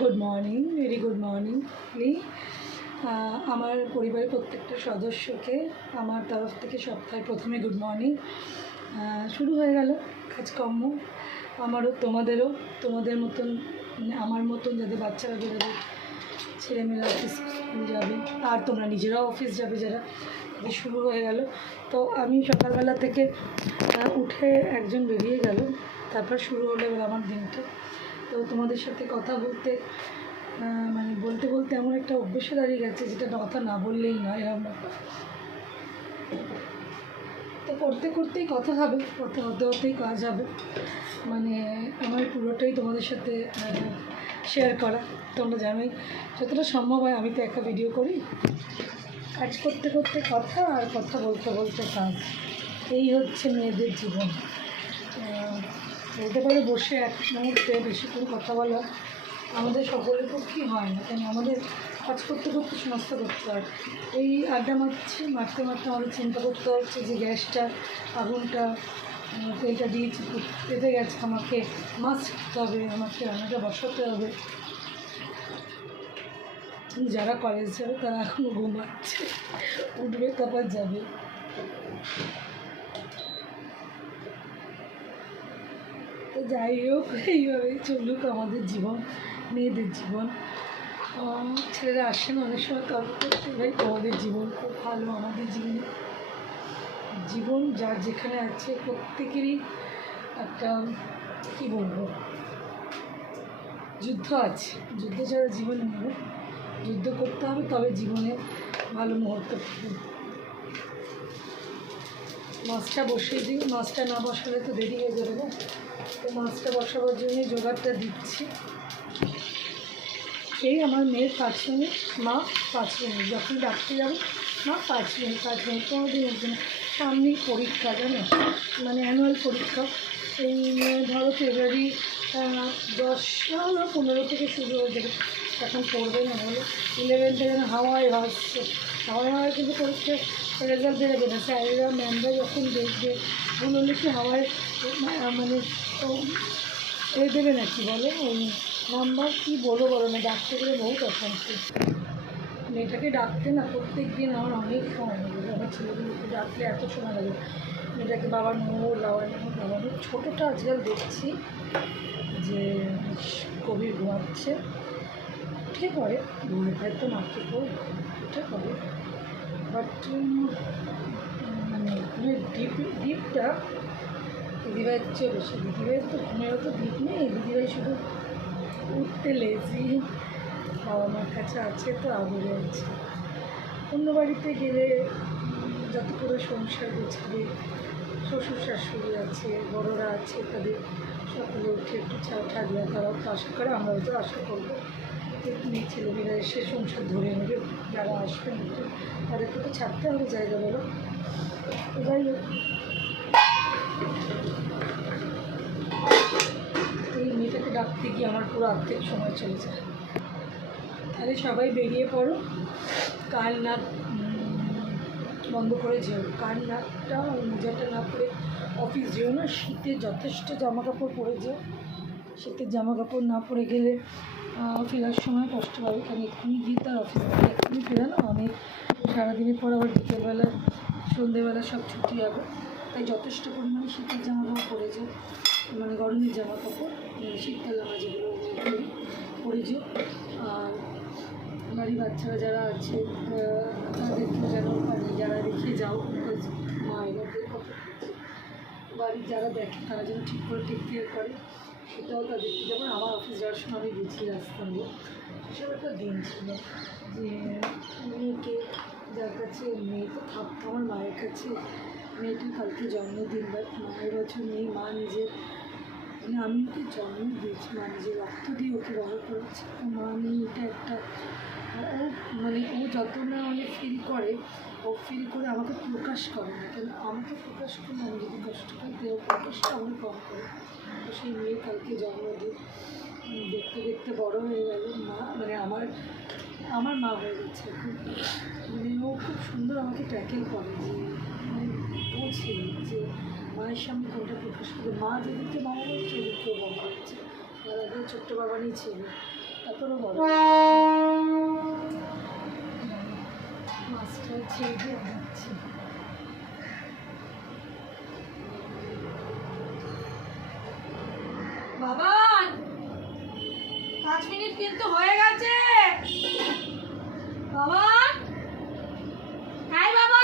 Good morning, very good morning. আমার পরিবারের প্রত্যেকটা সদস্যকে আমার তরফ থেকে সপ্তাহে প্রথমে গুড মর্নিং। শুরু হয়ে গেল কাজকর্ম, আমারও তোমাদেরও, তোমাদের মতন মানে আমার মতন যাদের বাচ্চারা বেরোবে, ছেলেমেয়েরা অফিস স্কুল যাবে, আর তোমরা নিজেরাও অফিস যাবে যারা, তাদের শুরু হয়ে গেল। তো আমি সকালবেলা থেকে উঠে একজন বেরিয়ে গেল, তারপর শুরু হলো এবার আমার দিনটা। তো তোমাদের সাথে কথা বলতে মানে বলতে বলতে এমন একটা অভ্যেসে দাঁড়িয়ে গেছে যেটা কথা না বললেই নয়, এরকম ব্যাপার। তো করতে করতেই কথা হবে, কথা হতে হতেই কাজ হবে। মানে আমার পুরোটাই তোমাদের সাথে শেয়ার করা। তোমরা জানোই যতটা সম্ভব হয়, আমি তো একটা ভিডিও করি, কাজ করতে করতে কথা আর কথা বলতে বলতে কাজ। এই হচ্ছে মেয়েদের জীবন। বলতে পারে বসে এক মুহূর্তে বেশিক্ষণ কথা বলা আমাদের সকলের পক্ষেই হয় না, কেন আমাদের কাজ করতে করতে সমস্ত করতে হয়। এই আড্ডা মারতে মারতে আমাদের চিন্তা করতে হচ্ছে যে গ্যাসটা, আগুনটা, তেলটা দিয়েছি, পেতে গেছে, আমাকে মাছ খেতে হবে, আমাকে রান্নাটা বসাতে হবে। যারা কলেজ যাবে তারা এখনও ঘুমাচ্ছে, উঠবে তারপর যাবে। তো যাই হোক, এইভাবেই চলুক আমাদের জীবন, মেয়েদের জীবন। ছেলেরা আসেন অনেক সময় কাজ করতে, ভাই আমাদের জীবন খুব ভালো। আমাদের জীবন যার যেখানে আছে প্রত্যেকেরই একটা কী বলবো, যুদ্ধ আছে। যুদ্ধ ছাড়া জীবন নেই, যুদ্ধ করতে হবে তবে জীবনে ভালো মুহূর্ত পাবে। মাছটা বসিয়ে দিই, মাছটা না বসালে তো দেরি হয়ে যাবে না। তো মাছটা বসাবার জন্যই জোগাড়টা দিচ্ছি। এই আমার মেয়ের 5 মিনিট, মা 5 মিনিট, যখন ডাকতে যাবো মা 5 মিনিট, 5 মিনিট, কোনো দিন হচ্ছে না। সামনেই পরীক্ষা, জানো, মানে অ্যানুয়াল পরীক্ষা। এই ধরো ফেব্রুয়ারি 10 না 15 থেকে শুরু হয়ে যাবে। এখন পড়বে না, হলে 11 যেন হাওয়ায় ভাসছে, হাওয়ায় কিন্তু পরীক্ষার রেজাল্ট বেরোবে না। স্যারেরা ম্যামরা যখন দেখবে বললে কি হাওয়ায় মানে দেবে না, কি বলে ওই নাম্বার, কী বলো না, ডাকতে গেলে বহুত অশান্তি। মেয়েটাকে ডাকতে না প্রত্যেক দিন আমার অনেক সময় লাগে। আমার ছেলেগুলোকে ডাকলে এত সময় লাগে। মেয়েটাকে বাবার মোড় লাগানো ছোটোটা আজকাল দেখছি যে কবির ঘুমাচ্ছে, উঠে পড়ে, ঘুমে তো মাকে তো উঠে পড়ে, বাট মানে ঘুমের ডিপটা দিদিভাইয়ের চেয়ে বেশি। দিদিভাইয়ের তো ঘুমেরও তো ডিপ নেই, দিদিভাই শুধু উঠতে লেজি, বাবা মার কাছে আছে তো আদরে আছে। অন্য বাড়িতে গেলে যত করে সংসার গোছাবে, শ্বশুর শাশুড়ি আছে, বড়রা আছে, তাদের সকলে উঠে একটু চা দেওয়া, তারাও তো আশা করে, আমরাও তো আশা করবো মেয়ে ছেলেমেয়েরা এসে সংসার ধরে নেবে। যারা আসবে নতুন তাদেরকে তো ছাড়তে হবে জায়গা, বলো। যাই হোক, এই মেয়েটাকে ডাকতে গিয়ে আমার পুরো আর্ধেক সময় চলে যায়। তাহলে সবাই বেরিয়ে পড়ো, কাল নাক বন্ধ করে যেও, কাল নাকটা মোজাটা না পরে অফিস যেও না। শীতে যথেষ্ট জামা কাপড় পরে যেও, শীতের জামা কাপড় না পরে গেলে ফেরার সময় কষ্ট পাবে। কারণ এক্ষুনি গিয়ে তার অফিস থেকে এক্ষুনি ফেরা না, অনেক সারাদিনের পর আবার বিকেলবেলা সন্ধ্যেবেলা সব ছুটি হবে। তাই যথেষ্ট পরিমাণে শীতের জামা কাপড় পরে যেও, মানে গরমের জামা কাপড়, শীতকাল আমরা যেগুলো পরে যেও। আর বাড়ির বাচ্চারা যারা আছে তাদেরকেও যেন মানে যারা রেখে যাও, মায়েদের কথা, বাড়ির যারা দেখে তারা যেন ঠিক করে টেক কেয়ার করে, সেটাও তাদেরকে। যেমন আমার অফিস যাওয়ার সময় আমি গুছিয়ে আসতাম, সেসব একটা দিন ছিল যে মেয়েকে, যার কাছে মেয়ে তো থাকতো আমার মায়ের কাছে, মেয়েটির কালকে জন্মদিন, বাট মায়ের বছর নেই, মা নিজের মানে আমি ওকে জন্ম দিয়েছি, মা নিজের রক্ত দিয়ে ওকে বড় করেছে। মা নেই, এটা একটা ও মানে ও যত না অনেক ফিল করে, ও ফিল করে আমাকে প্রকাশ করে না, কেন আমাকে প্রকাশ করলে আমি যদি কষ্ট পাই, তো ও প্রকাশটা আমি কম করে। তো সেই মেয়ে কালকে জন্মদিন, দেখতে দেখতে বড় হয়ে গেল। মা মানে আমার মা হয়ে গেছে এখন। মানে ও খুব সুন্দর আমাকে ট্যাকেল করে, যে মানে বোঝে যে মায়ের সামনে কোনটা প্রকাশ করে। মা যেদিকে মারা গেছে সেদিকেও বড় হচ্ছে, তার আগে ছোট্ট বাবারই ছিল। এখনও বড় মাছটা ছেড়ে দিয়ে যাচ্ছি। বাবা 5 মিনিট কিন্তু হয়ে গেছে। বাবা হাই বাবা,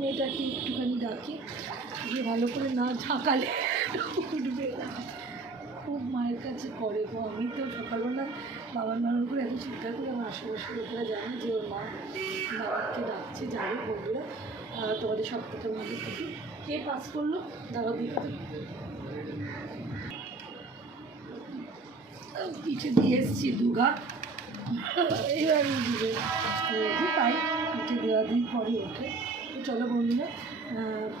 মেয়েটাকে একটুখানি ডাকি, গিয়ে ভালো করে না ঝাঁকালে উঠবে না। খুব মায়ের কাছে করে গো। আমি তো সকালবেলা বাবার নামের করে এখন চিন্তা করি, আমার আশেপাশে লোকেরা জানে যে ওর মা বাবাকে ডাকছে। যাবে বন্ধুরা, তোমাদের সপ্তাহটা ভালো থাকি। কে পাস করলো দাদা দিকে পিঠে দিয়ে এসেছি দুঘা, এইবার পাই পিঠে দেওয়া দিন পরে ওঠে। তো চলো বন্ধুরা,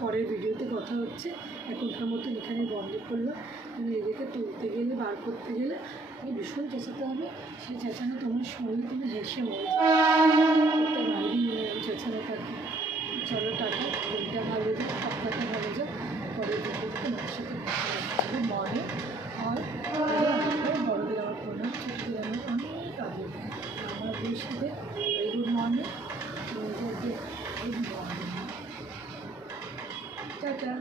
পরের ভিডিওতে কথা হচ্ছে। এখনকার মতন এখানে বন্ধ করলাম। তুমি এদেরকে তুলতে গেলে, বার করতে গেলে তুমি ভীষণ চেঁচাতে হবে। সেই চেঁচানো তোমার শুনলে তুমি হেসে মরে যাবে, বাইরে নিয়ে চেঁচানো থাকে। চলো টাটা, দিনটা ভালো যাক, সপ্তাহটা ভালো যাক। পরের ভিডিওতে তোমার সাথে গুড মর্নিং। আর বড়দের আমার প্রণাম, ছোটদের আমার অনেক আগে। আমার সাথে good morning, good morning, tata.